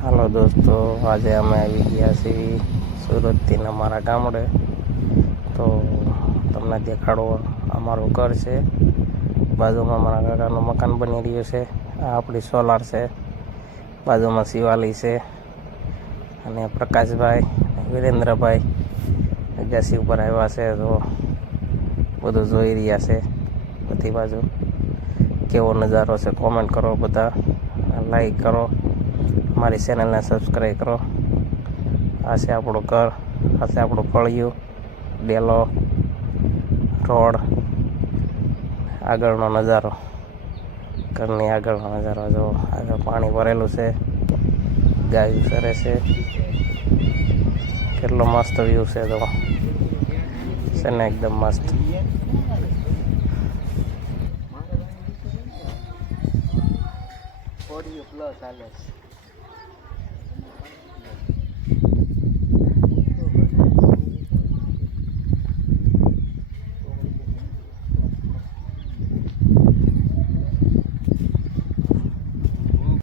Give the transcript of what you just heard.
હાલો દોસ્તો, આજે અમે આવી ગયા છીએ સુરતથી અમારા ગામડે. તો તમને દેખાડો, અમારું ઘર છે. બાજુમાં મારા કાકાનું મકાન બની રહ્યું છે. આ આપણી સોલાર છે. બાજુમાં શિવાલી છે અને પ્રકાશભાઈ, વિરેન્દ્રભાઈ અગાસી ઉપર આવ્યા છે. તો બધું જોઈ રહ્યા છે. બધી બાજુ કેવો નજારો છે કોમેન્ટ કરો, બધા લાઈક કરો, મારી ચેનલને સબસ્ક્રાઈબ કરો. આ છે આપણું ઘર, આ છે આપણું ફળિયું, ડેલો, રોડ, આગળનો નજારો, ઘરની આગળનો નજારો. જો આગળ પાણી ભરેલું છે, ગાયું સરે છે. કેટલો મસ્ત વ્યૂ છે તો છે ને, એકદમ મસ્ત. પ્લસ હાલે